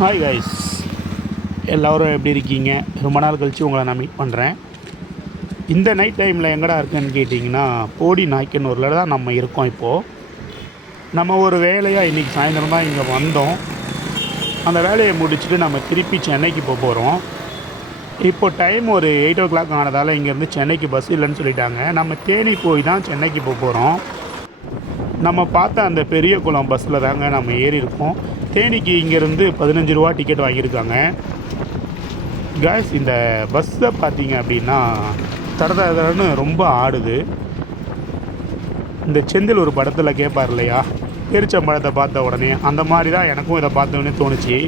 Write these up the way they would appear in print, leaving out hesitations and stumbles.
Hi guys, எல்லோரும் எப்படி இருக்கீங்க? ரொம்ப நாள் கழித்து உங்களை நான் மீட் பண்ணுறேன். இந்த நைட் டைமில் எங்கடா இருக்குன்னு கேட்டிங்கன்னா, போடி நாய்க்கனூரில் தான் நம்ம இருக்கோம். இப்போது நம்ம ஒரு வேலையாக இன்றைக்கி சாயந்தரம் தான் இங்கே வந்தோம். அந்த வேலையை முடிச்சுட்டு நம்ம திருப்பி சென்னைக்கு போகிறோம். இப்போது டைம் ஒரு 8 o'clock ஆனதால் இங்கேருந்து சென்னைக்கு பஸ் இல்லைன்னு சொல்லிட்டாங்க. நம்ம தேனி போய் தான் சென்னைக்கு போகிறோம். நம்ம பார்த்த அந்த பெரிய குளம் பஸ்ஸில் தாங்க நம்ம ஏறி இருக்கோம். தேனிக்கு இங்கேருந்து 15 ரூபா டிக்கெட் வாங்கியிருக்காங்க. கேஸ், இந்த பஸ்ஸை பார்த்தீங்க அப்படின்னா தரன்னு ரொம்ப ஆடுது. இந்த செந்தில் ஒரு படத்தில் கேட்பார் இல்லையா, எரிச்சம்பழத்தை பார்த்த உடனே, அந்த மாதிரி தான் எனக்கும் இதை பார்த்தோன்னே தோணுச்சு.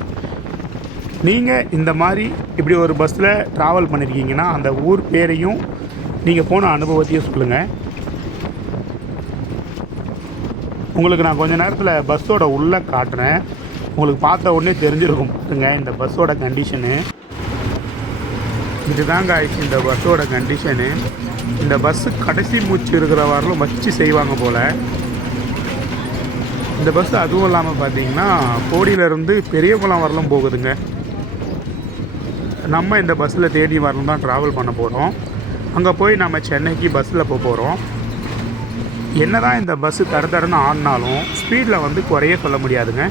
நீங்கள் இந்த மாதிரி இப்படி ஒரு பஸ்ஸில் ட்ராவல் பண்ணியிருக்கீங்கன்னா அந்த ஊர் பேரையும் நீங்கள் போன அனுபவத்தையும் சொல்லுங்கள். உங்களுக்கு நான் கொஞ்சம் நேரத்தில் பஸ்ஸோட உள்ளே காட்டுறேன். உங்களுக்கு பார்த்த உடனே தெரிஞ்சிருக்கும் பாருங்க இந்த பஸ்ஸோட கண்டிஷனு. இதுதாங்க ஆயிடுச்சு இந்த பஸ்ஸோட கண்டிஷனு. இந்த பஸ்ஸு கடைசி மூச்சு இருக்கிற வரலும் வச்சு செய்வாங்க போல். இந்த பஸ்ஸு அதுவும் இல்லாமல் பார்த்தீங்கன்னா போடியிலேருந்து பெரியகுளம் வரலும் போகுதுங்க. நம்ம இந்த பஸ்ஸில் தேனி வரலும் தான் ட்ராவல் பண்ண போகிறோம். அங்கே போய் நம்ம சென்னைக்கு பஸ்ஸில் போகிறோம். என்ன தான் இந்த பஸ்ஸு தடன்னு ஆடினாலும் ஸ்பீடில் வந்து குறைய சொல்ல முடியாதுங்க.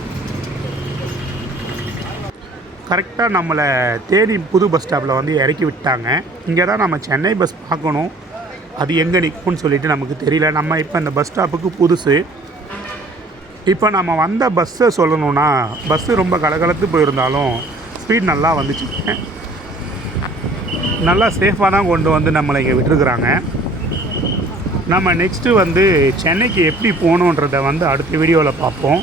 கரெக்டாக நம்மளை தேனி புது பஸ் ஸ்டாப்பில் வந்து இறக்கி விட்டாங்க. இங்கே தான் நம்ம சென்னை பஸ் பார்க்கணும். அது எங்கே நிற்கும்னு சொல்லிட்டு நமக்கு தெரியல. நம்ம இப்போ இந்த பஸ் ஸ்டாப்புக்கு புதுசு. இப்போ நம்ம வந்த பஸ்ஸை சொல்லணுன்னா, பஸ்ஸு ரொம்ப கலகலத்து போயிருந்தாலும் ஸ்பீட் நல்லா வந்துச்சு. நல்லா சேஃபாக தான் கொண்டு வந்து நம்மளை இங்கே விட்டுருக்குறாங்க. நம்ம நெக்ஸ்ட்டு வந்து சென்னைக்கு எப்படி போகணுன்றதை வந்து அடுத்த வீடியோவில் பார்ப்போம்.